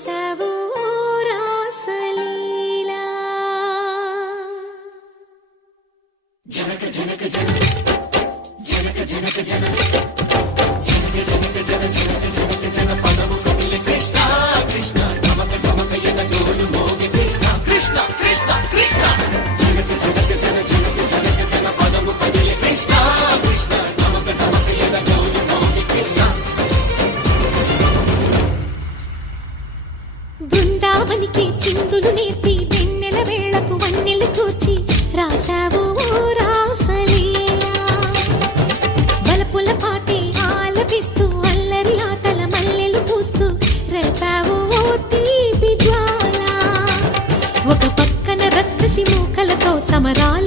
రాసావు రాసలీలా జనక జనక జన జనక జనక జన జనక జనక జన జనక జనక జన పదము కదిలి కృష్ణ కృష్ణ నమక నమక యద డోలు మోగి కృష్ణ కృష్ణ కృష్ణ కృష్ణ జనక జనక జన జనక జనక జన పదము కదిలి కృష్ణ కృష్ణ నమక నమక యద డోలు మోగి కృష్ణ బృందావనికి చిందులు నేర్పి వెన్నెల వేళకు వన్నెలు కూర్చి రాసావు రాసలీలా బలపుల పాటి ఆలపిస్తూ అల్లరి ఆటల మల్లెలు పూస్తూ రేపావు తీపి జ్వాల ఒక పక్కన రక్కసి మూకలతో సమరాల